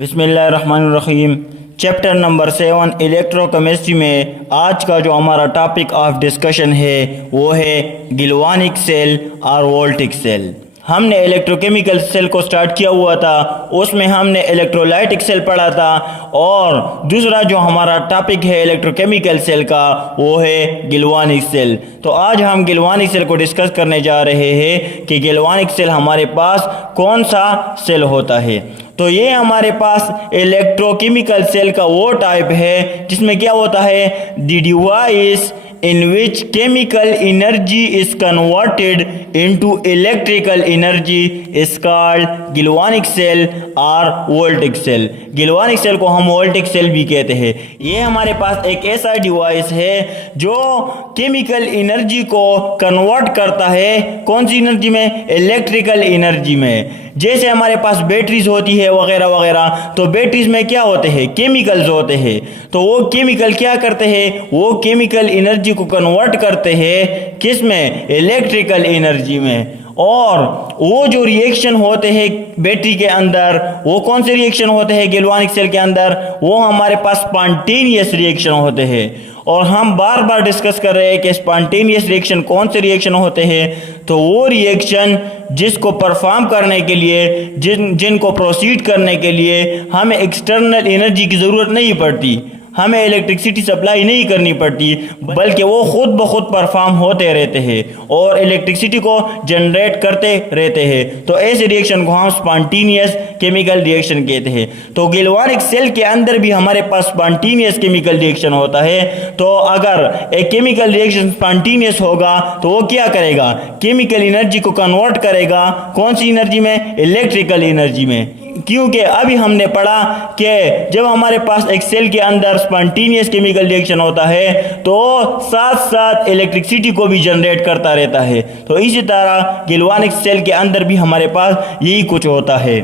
बिस्मिल्लाहिर्रहमानिर्रहीम। Chapter number 7 electrochemistry में आज का जो हमारा टॉपिक ऑफ डिस्कशन है वो है गिलवानिक सेल और वोल्टिक सेल। हमने इलेक्ट्रोकेमिकल सेल को स्टार्ट किया हुआ था, उसमें हमने इलेक्ट्रोलाइटिक सेल पढ़ा था और दूसरा जो हमारा टॉपिक है इलेक्ट्रोकेमिकल सेल का वो है गिलवानिक सेल। तो आज हम गिलवानिक सेल को डिस्कस करने जा रहे हैं कि गिलवानिक सेल हमारे पास कौन सा सेल होता है। तो ये हमारे पास इलेक्ट्रोकेमिकल सेल का वो टाइप है जिसमें क्या होता है, the device in which chemical energy is converted into electrical energy is called galvanic cell or voltaic cell। galvanic cell को हम voltaic cell भी कहते हैं। ये हमारे पास एक ऐसा डिवाइस है जो केमिकल एनर्जी को कन्वर्ट करता है, कौन सी एनर्जी में, इलेक्ट्रिकल एनर्जी में। जैसे हमारे पास बैटरीज होती है वगैरह वगैरह, तो बैटरीज में क्या होते हैं, केमिकल्स होते हैं। तो वो केमिकल क्या करते हैं, वो केमिकल एनर्जी को कन्वर्ट करते हैं किस में, इलेक्ट्रिकल एनर्जी में। और वो जो रिएक्शन होते हैं बैटरी के अंदर, वो कौन से रिएक्शन होते हैं गैल्वानिक सेल के अंदर, वो हमारे पास स्पॉन्टेनियस रिएक्शन होते हैं। और हम बार बार डिस्कस कर रहे हैं कि स्पॉन्टेनियस रिएक्शन कौन से रिएक्शन होते हैं, तो वो रिएक्शन जिसको परफॉर्म करने के लिए, जिनको प्रोसीड करने के लिए हमें एक्सटर्नल एनर्जी की ज़रूरत नहीं पड़ती, हमें इलेक्ट्रिसिटी सप्लाई नहीं करनी पड़ती, बल्कि वो खुद ब खुद परफॉर्म होते रहते हैं और इलेक्ट्रिसिटी को जनरेट करते रहते हैं। तो ऐसे रिएक्शन को हम स्पॉन्टेनियस केमिकल रिएक्शन कहते हैं। तो गैल्वानिक सेल के अंदर भी हमारे पास स्पॉन्टेनियस केमिकल रिएक्शन होता है। तो अगर एक केमिकल रिएक्शन स्पॉन्टेनियस होगा तो वो क्या करेगा, केमिकल एनर्जी को कन्वर्ट करेगा कौन सी एनर्जी में, इलेक्ट्रिकल एनर्जी में। क्योंकि अभी हमने पढ़ा कि जब हमारे पास एक सेल के अंदर स्पॉन्टेनियस केमिकल रिएक्शन होता है तो साथ साथ इलेक्ट्रिसिटी को भी जनरेट करता रहता है। तो इसी तरह गैल्वानिक सेल के अंदर भी हमारे पास यही कुछ होता है।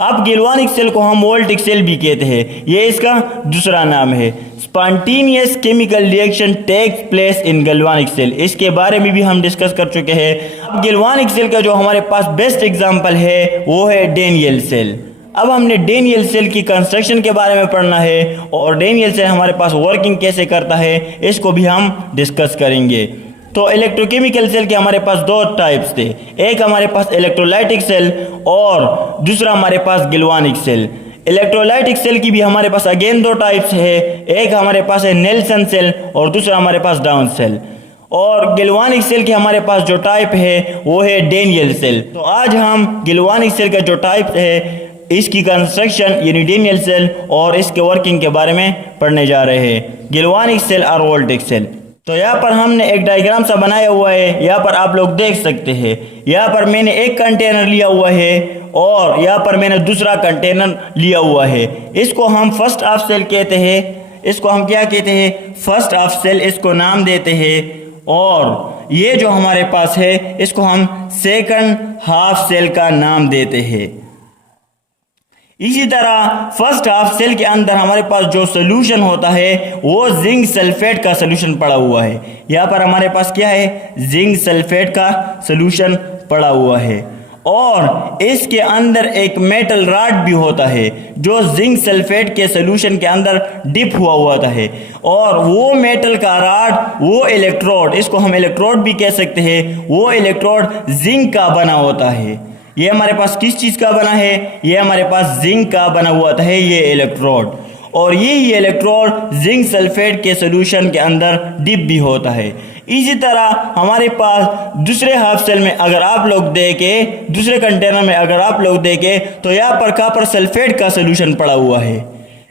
अब गैल्वानिक सेल को हम वोल्टिक सेल भी कहते हैं, ये इसका दूसरा नाम है। Spontaneous chemical reaction takes place in galvanic cell, इसके बारे में भी हम डिस्कस कर चुके हैं। अब गैल्वानिक सेल का जो हमारे पास बेस्ट एग्जांपल है वो है डेनियल सेल। अब हमने डेनियल सेल की कंस्ट्रक्शन के बारे में पढ़ना है और डेनियल सेल हमारे पास वर्किंग कैसे करता है इसको भी हम डिस्कस करेंगे। तो इलेक्ट्रोकेमिकल सेल के हमारे पास दो टाइप्स थे, एक हमारे पास इलेक्ट्रोलाइटिक सेल और दूसरा हमारे पास गैल्वानिक सेल। इलेक्ट्रोलाइटिक सेल की भी हमारे पास अगेन दो टाइप्स है, एक हमारे पास है नेल्सन सेल और दूसरा हमारे पास डाउन सेल। और गैल्वानिक सेल के हमारे पास जो टाइप है वो है डेनियल सेल। तो आज हम गैल्वानिक सेल का जो टाइप है, इसकी कंस्ट्रक्शन यानी डेनियल सेल और इसके वर्किंग के बारे में पढ़ने जा रहे हैं, गैल्वानिक सेल और वोल्टिक सेल। तो यहाँ पर हमने एक डायग्राम सा बनाया हुआ है, यहाँ पर आप लोग देख सकते हैं। यहाँ पर मैंने एक कंटेनर लिया हुआ है और यहाँ पर मैंने दूसरा कंटेनर लिया हुआ है। इसको हम फर्स्ट हाफ सेल कहते हैं, इसको हम क्या कहते हैं, फर्स्ट हाफ सेल इसको नाम देते हैं। और ये जो हमारे पास है इसको हम सेकंड हाफ सेल का नाम देते हैं। इसी तरह फर्स्ट हाफ सेल के अंदर हमारे पास जो सोल्यूशन होता है वो जिंक सल्फेट का सोल्यूशन पड़ा हुआ है। यहाँ पर हमारे पास क्या है, जिंक सल्फेट का सोल्यूशन पड़ा हुआ है। और इसके अंदर एक मेटल रॉड भी होता है जो जिंक सल्फेट के सोल्यूशन के अंदर डिप हुआ होता है। और वो मेटल का रॉड, वो इलेक्ट्रोड, इसको हम इलेक्ट्रोड भी कह सकते हैं, वो इलेक्ट्रोड जिंक का बना होता है। ये हमारे पास किस चीज का बना है, ये हमारे पास जिंक का बना हुआ है ये इलेक्ट्रोड। और ये इलेक्ट्रोड जिंक सल्फेट के सोल्यूशन के अंदर डिप भी होता है। इसी तरह हमारे पास दूसरे हाफ सेल में अगर आप लोग देखें, दूसरे कंटेनर में अगर आप लोग देखें तो यहाँ पर कॉपर सल्फेट का सोल्यूशन पड़ा हुआ है,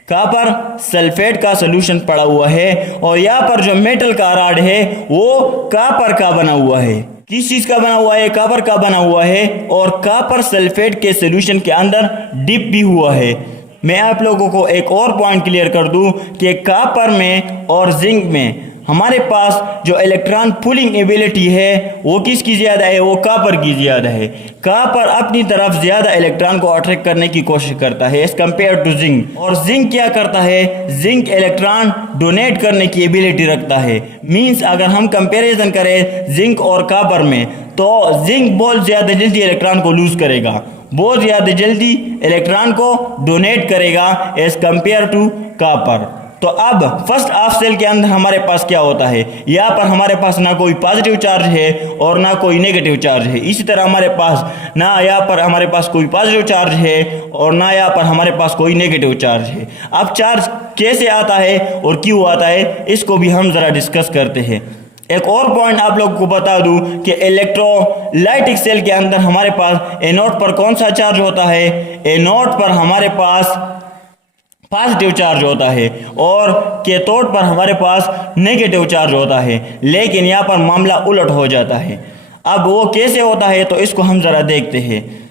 कॉपर सल्फेट का सोल्यूशन पड़ा हुआ है। और यहाँ पर जो मेटल का रॉड है वो कॉपर का बना हुआ है। किस चीज का बना हुआ है, कॉपर का बना हुआ है और कॉपर सल्फेट के सोल्यूशन के अंदर डिप भी हुआ है। मैं आप लोगों को एक और पॉइंट क्लियर कर दूं कि कॉपर में और जिंक में हमारे पास जो इलेक्ट्रॉन पुलिंग एबिलिटी है वो किसकी ज़्यादा है, वो कॉपर की ज़्यादा है। कॉपर अपनी तरफ ज़्यादा इलेक्ट्रॉन को अट्रैक्ट करने की कोशिश करता है एज कम्पेयर टू जिंक। और जिंक क्या करता है, जिंक इलेक्ट्रॉन डोनेट करने की एबिलिटी रखता है। मीन्स अगर हम कंपेरिजन करें जिंक और कॉपर में तो जिंक बहुत ज़्यादा जल्दी इलेक्ट्रॉन को लूज करेगा बहुत ज़्यादा जल्दी इलेक्ट्रॉन को डोनेट करेगा एज कंपेयर टू कॉपर। तो अब फर्स्ट हाफ सेल के अंदर हमारे पास क्या होता है, यहाँ पर हमारे पास ना कोई पॉजिटिव चार्ज है और ना कोई नेगेटिव चार्ज है। इसी तरह हमारे पास ना यहाँ पर हमारे पास कोई पॉजिटिव चार्ज है और ना यहाँ पर हमारे पास कोई नेगेटिव चार्ज है। अब चार्ज कैसे आता है और क्यों आता है, इसको भी हम ज़रा डिस्कस करते हैं। एक और पॉइंट आप लोगों को बता दूं कि इलेक्ट्रोलाइटिक सेल के अंदर हमारे पास एनोड पर कौन सा चार्ज होता है, एनोड पर हमारे पास पॉजिटिव चार्ज होता है और कैथोड पर हमारे पास नेगेटिव चार्ज होता है। लेकिन यहाँ पर मामला उलट हो जाता है। अब वो कैसे होता है, तो इसको हम ज़रा देखते हैं।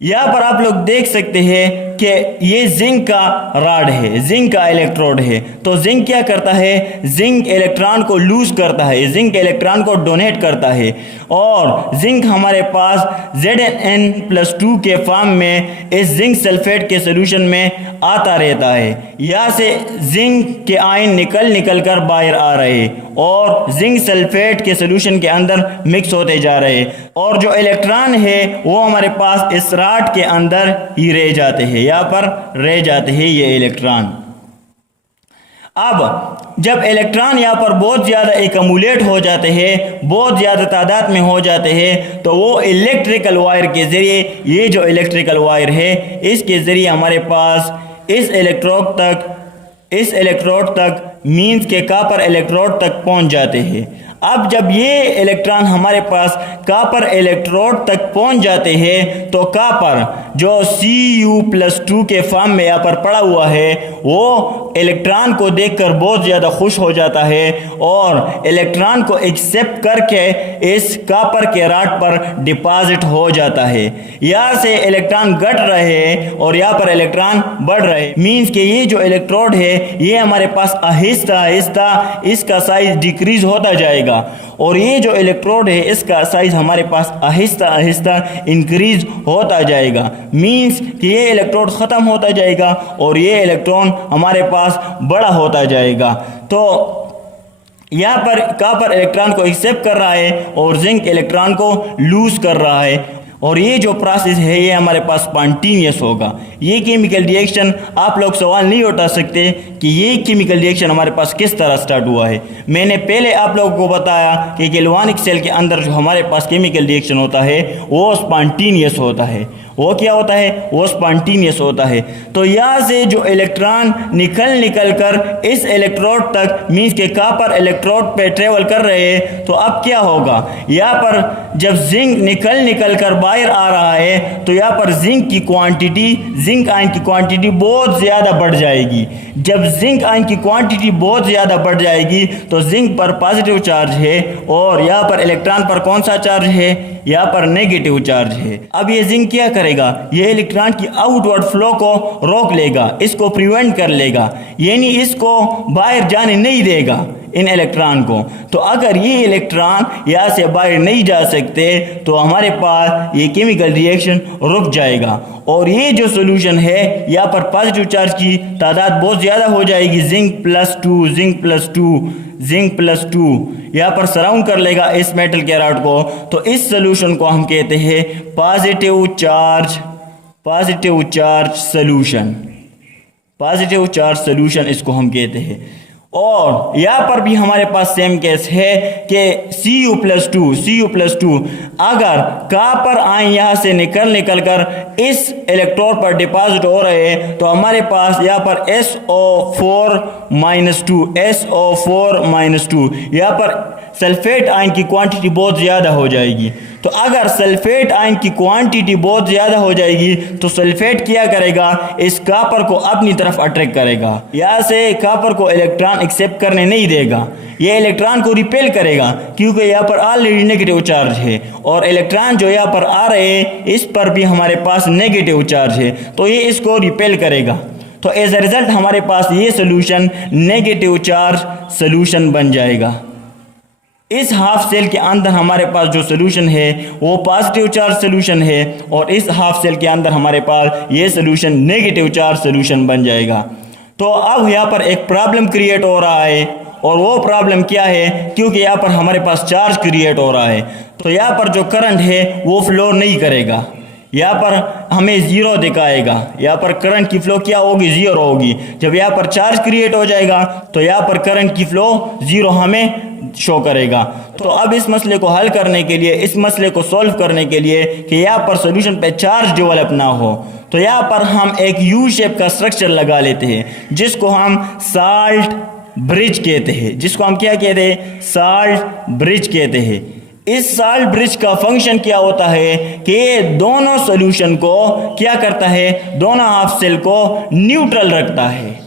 यहाँ पर आप लोग देख सकते हैं कि ये जिंक का रॉड है, जिंक का इलेक्ट्रोड है। तो जिंक क्या करता है, जिंक इलेक्ट्रॉन को लूज करता है, जिंक इलेक्ट्रॉन को डोनेट करता है और जिंक हमारे पास Zn+2 के फॉर्म में इस जिंक सल्फेट के सोल्यूशन में आता रहता है। यहाँ से जिंक के आयन निकल कर बाहर आ रहे और जिंक सल्फेट के सोल्यूशन के अंदर मिक्स होते जा रहे और जो इलेक्ट्रॉन है वो हमारे पास इस रॉड के अंदर ही रह जाते हैं, यहाँ पर रह जाते हैं ये इलेक्ट्रॉन। अब जब इलेक्ट्रॉन यहाँ पर बहुत ज़्यादा एकमुलेट हो जाते हैं, बहुत ज़्यादा तादाद में हो जाते हैं, तो वो इलेक्ट्रिकल वायर के ज़रिए, ये जो इलेक्ट्रिकल वायर है इसके ज़रिए हमारे पास इस इलेक्ट्रोड तक मींस के कॉपर इलेक्ट्रोड तक पहुँच जाते हैं। अब जब ये इलेक्ट्रॉन हमारे पास कॉपर इलेक्ट्रोड तक पहुंच जाते हैं तो कॉपर जो Cu+2 के फॉर्म में यहाँ पर पड़ा हुआ है वो इलेक्ट्रॉन को देखकर बहुत ज़्यादा खुश हो जाता है और इलेक्ट्रॉन को एक्सेप्ट करके इस कॉपर के रॉड पर डिपॉजिट हो जाता है। यहाँ से इलेक्ट्रॉन घट रहे हैं और यहाँ पर इलेक्ट्रॉन बढ़ रहे हैं। मीन्स कि ये जो इलेक्ट्रोड है ये हमारे पास आहिस्ता आहिस्ता इसका साइज डिक्रीज होता जाएगा और ये जो इलेक्ट्रोड है इसका साइज हमारे पास आहिस्ता आहिस्ता इंक्रीज होता जाएगा। मींस कि ये इलेक्ट्रोड ख़त्म होता जाएगा और ये इलेक्ट्रॉन हमारे पास बड़ा होता जाएगा। तो यहाँ पर कॉपर इलेक्ट्रॉन को एक्सेप्ट कर रहा है और जिंक इलेक्ट्रॉन को लूज कर रहा है और ये जो प्रोसेस है ये हमारे पास स्पॉन्टेनियस होगा। ये केमिकल रिएक्शन आप लोग सवाल नहीं उठा सकते कि ये केमिकल रिएक्शन हमारे पास किस तरह स्टार्ट हुआ है। मैंने पहले आप लोगों को बताया कि गैल्वानिक सेल के अंदर जो हमारे पास केमिकल रिएक्शन होता है वो स्पॉन्टेनियस होता है। वो क्या होता है, वो स्पॉन्टेनियस होता है। तो यहाँ से जो इलेक्ट्रॉन निकल कर इस इलेक्ट्रोड तक मींस के कॉपर इलेक्ट्रोड पे ट्रेवल कर रहे हैं, तो अब क्या होगा, यहाँ पर जब जिंक निकल कर बाहर आ रहा है तो यहाँ पर जिंक की क्वांटिटी, जिंक आयन की क्वांटिटी बहुत ज़्यादा बढ़ जाएगी। जब जिंक आयन की क्वांटिटी बहुत ज़्यादा बढ़ जाएगी तो जिंक पर पॉजिटिव चार्ज है और यहाँ पर इलेक्ट्रॉन पर कौन सा चार्ज है, यहाँ पर नेगेटिव चार्ज है। अब ये जिंक क्या करेगा, ये इलेक्ट्रॉन की आउटवर्ड फ्लो को रोक लेगा, इसको प्रिवेंट कर लेगा, यानी इसको बाहर जाने नहीं देगा इन इलेक्ट्रॉन को। तो अगर ये इलेक्ट्रॉन यहाँ से बाहर नहीं जा सकते तो हमारे पास ये केमिकल रिएक्शन रुक जाएगा और ये जो सोल्यूशन है यहाँ पर पॉजिटिव चार्ज की तादाद बहुत ज़्यादा हो जाएगी। जिंक+2 यहाँ पर सराउंड कर लेगा इस मेटल के रॉड को। तो इस सोल्यूशन को हम कहते हैं पॉजिटिव चार्ज सोल्यूशन इसको हम कहते हैं। और यहाँ पर भी हमारे पास सेम केस है कि Cu+2 अगर कॉपर आयन यहाँ से निकल कर इस इलेक्ट्रोड पर डिपॉजिट हो रहे हैं तो हमारे पास यहाँ पर SO4-2 यहाँ पर सल्फेट आयन की क्वांटिटी बहुत ज़्यादा हो जाएगी। तो अगर सल्फेट आयन की क्वांटिटी बहुत ज़्यादा हो जाएगी तो सल्फेट क्या करेगा, इस कॉपर को अपनी तरफ अट्रैक्ट करेगा, यहाँ से कॉपर को इलेक्ट्रॉन एक्सेप्ट करने नहीं देगा, ये इलेक्ट्रॉन को रिपेल करेगा क्योंकि यहाँ पर ऑलरेडी नेगेटिव चार्ज है और इलेक्ट्रॉन जो यहाँ पर आ रहे हैं इस पर भी हमारे पास नेगेटिव चार्ज है, तो ये इसको रिपेल करेगा। तो एज अ रिजल्ट हमारे पास ये सोल्यूशन नेगेटिव चार्ज सोल्यूशन बन जाएगा। इस हाफ सेल के अंदर हमारे पास जो सोल्यूशन है वो पॉजिटिव चार्ज सोल्यूशन है और इस हाफ सेल के अंदर हमारे पास ये सोल्यूशन नेगेटिव चार्ज सोल्यूशन बन जाएगा। तो अब यहाँ पर एक प्रॉब्लम क्रिएट हो रहा है और वो प्रॉब्लम क्या है, क्योंकि यहाँ पर हमारे पास चार्ज क्रिएट हो रहा है तो यहाँ पर जो करंट है वो फ्लो नहीं करेगा। यहाँ पर हमें ज़ीरो दिखाएगा, यहाँ पर करंट की फ़्लो क्या होगी, ज़ीरो होगी। जब यहाँ पर चार्ज क्रिएट हो जाएगा तो यहाँ पर करंट की फ़्लो ज़ीरो हमें शो करेगा। तो अब इस मसले को हल करने के लिए, इस मसले को सॉल्व करने के लिए कि यहाँ पर सोल्यूशन पे चार्ज डेवलप ना हो, तो यहाँ पर हम एक यू शेप का स्ट्रक्चर लगा लेते हैं जिसको हम साल्ट ब्रिज कहते हैं, जिसको हम क्या कहते हैं, साल्ट ब्रिज कहते हैं। इस साल्ट ब्रिज का फंक्शन क्या होता है कि ये दोनों सॉल्यूशन को क्या करता है, दोनों हाफ सेल को न्यूट्रल रखता है,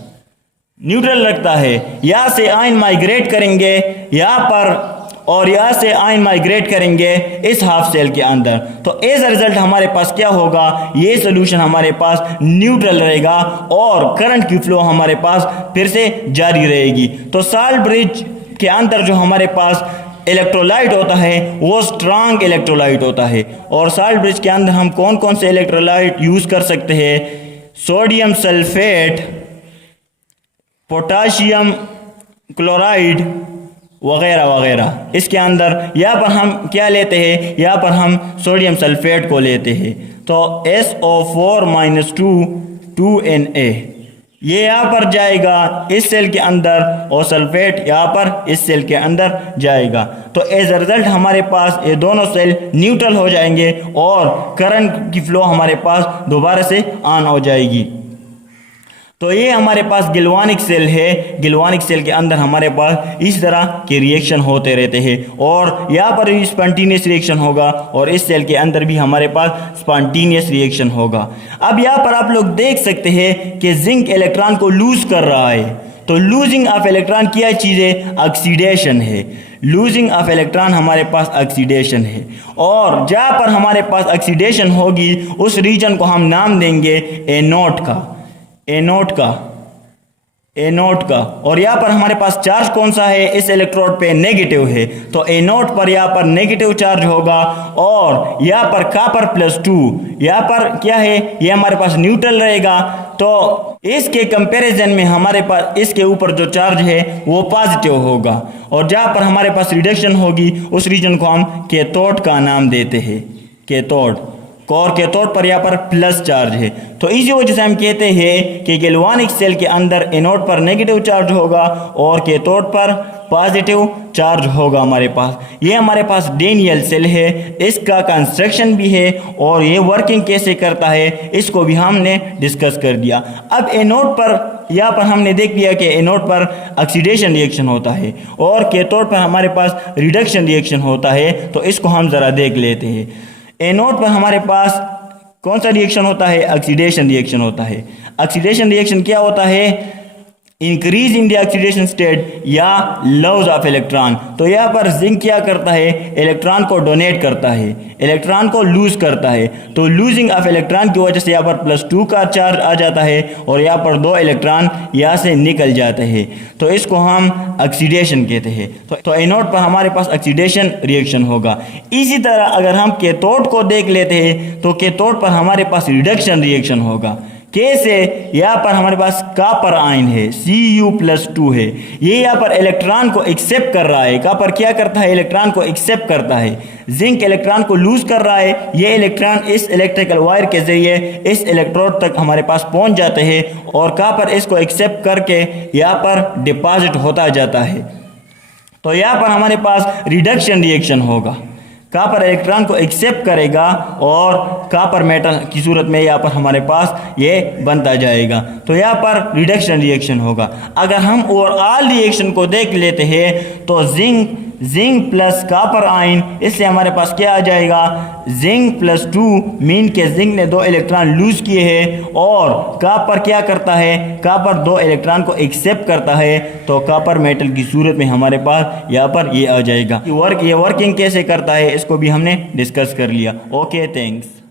न्यूट्रल रखता है। यहाँ से आयन माइग्रेट करेंगे यहाँ पर और यहाँ से आयन माइग्रेट करेंगे इस हाफ सेल के अंदर। तो एज अ रिजल्ट हमारे पास क्या होगा, ये सॉल्यूशन हमारे पास न्यूट्रल रहेगा और करंट की फ्लो हमारे पास फिर से जारी रहेगी। तो साल्ट ब्रिज के अंदर जो हमारे पास इलेक्ट्रोलाइट होता है वो स्ट्रांग इलेक्ट्रोलाइट होता है। और साल्ट ब्रिज के अंदर हम कौन कौन से इलेक्ट्रोलाइट यूज़ कर सकते हैं, सोडियम सल्फेट, पोटाशियम क्लोराइड वगैरह वगैरह। इसके अंदर यहाँ पर हम क्या लेते हैं, यहाँ पर हम सोडियम सल्फेट को लेते हैं। तो SO4 2Na ये यहाँ पर जाएगा इस सेल के अंदर और सल्फेट यहाँ पर इस सेल के अंदर जाएगा। तो एज अ रिजल्ट हमारे पास ये दोनों सेल न्यूट्रल हो जाएंगे और करंट की फ्लो हमारे पास दोबारा से ऑन हो जाएगी। तो ये हमारे पास गिलवानिक सेल है। गिलवानिक सेल के अंदर हमारे पास इस तरह के रिएक्शन होते रहते हैं और यहाँ पर भी स्पॉन्टेनियस रिएक्शन होगा और इस सेल के अंदर भी हमारे पास स्पॉन्टेनियस रिएक्शन होगा। अब यहाँ पर आप लोग देख सकते हैं कि जिंक इलेक्ट्रॉन को लूज कर रहा है। तो लूजिंग ऑफ इलेक्ट्रॉन क्या चीज़ है, ऑक्सीडेशन है। लूजिंग ऑफ इलेक्ट्रॉन हमारे पास ऑक्सीडेशन है और जहाँ पर हमारे पास ऑक्सीडेशन होगी उस रीजन को हम नाम देंगे एनोड का, एनोड का, एनोड का। और यहाँ पर हमारे पास चार्ज कौन सा है, इस इलेक्ट्रोड पे नेगेटिव है। तो एनोड पर यहाँ पर नेगेटिव चार्ज होगा और यहाँ पर कॉपर +2 यहाँ पर क्या है, ये हमारे पास न्यूट्रल रहेगा। तो इसके कंपैरिजन में हमारे पास इसके ऊपर जो चार्ज है वो पॉजिटिव होगा और जहाँ पर हमारे पास रिडक्शन होगी उस रीजन को हम कैथोड का नाम देते हैं, कैथोड। और कैथोड पर यहाँ पर प्लस चार्ज है। तो इसी वजह से हम कहते हैं कि गैल्वानिक सेल के अंदर एनोड पर नेगेटिव चार्ज होगा और कैथोड पर पॉजिटिव चार्ज होगा हमारे पास। ये हमारे पास डेनियल सेल है, इसका कंस्ट्रक्शन भी है और ये वर्किंग कैसे करता है इसको भी हमने डिस्कस कर दिया। अब एनोड पर यहाँ पर हमने देख लिया कि एनोड पर ऑक्सीडेशन रिएक्शन होता है और कैथोड पर हमारे पास रिडक्शन रिएक्शन होता है। तो इसको हम ज़रा देख लेते हैं। एनोड पर हमारे पास कौन सा रिएक्शन होता है, ऑक्सीडेशन रिएक्शन होता है। ऑक्सीडेशन रिएक्शन क्या होता है, increase in the oxidation state या लॉस ऑफ इलेक्ट्रॉन। तो यहाँ पर जिंक क्या करता है, इलेक्ट्रॉन को डोनेट करता है, इलेक्ट्रॉन को लूज करता है। तो लूजिंग ऑफ इलेक्ट्रॉन की वजह से यहाँ पर +2 का चार्ज आ जाता है और यहाँ पर 2 इलेक्ट्रॉन यहाँ से निकल जाते हैं। तो इसको हम ऑक्सीडेशन कहते हैं। तो एनोड पर हमारे पास ऑक्सीडेशन रिएक्शन होगा। इसी तरह अगर हम कैथोड को देख लेते हैं तो कैथोड पर हमारे पास रिडक्शन रिएक्शन होगा। कैसे, यहाँ पर हमारे पास कॉपर आयन है, Cu+2 है, ये यहाँ पर इलेक्ट्रॉन को एक्सेप्ट कर रहा है। कॉपर क्या करता है, इलेक्ट्रॉन को एक्सेप्ट करता है। जिंक इलेक्ट्रॉन को लूज कर रहा है, ये इलेक्ट्रॉन इस इलेक्ट्रिकल वायर के जरिए इस इलेक्ट्रोड तक हमारे पास पहुंच जाते हैं और कॉपर इसको एक्सेप्ट करके यहाँ पर डिपॉजिट होता जाता है। तो यहाँ पर हमारे पास रिडक्शन रिएक्शन होगा, कॉपर इलेक्ट्रॉन को एक्सेप्ट करेगा और कॉपर मेटल की सूरत में यहाँ पर हमारे पास ये बनता जाएगा। तो यहाँ पर रिडक्शन रिएक्शन होगा। अगर हम ओवरऑल रिएक्शन को देख लेते हैं तो जिंक प्लस कॉपर आयन, इससे हमारे पास क्या आ जाएगा, Zinc+2 मीन के जिंक ने 2 इलेक्ट्रॉन लूज किए हैं और कॉपर क्या करता है, कॉपर 2 इलेक्ट्रॉन को एक्सेप्ट करता है। तो कॉपर मेटल की सूरत में हमारे पास यहाँ पर ये आ जाएगा। ये वर्किंग कैसे करता है इसको भी हमने डिस्कस कर लिया। Okay, thanks.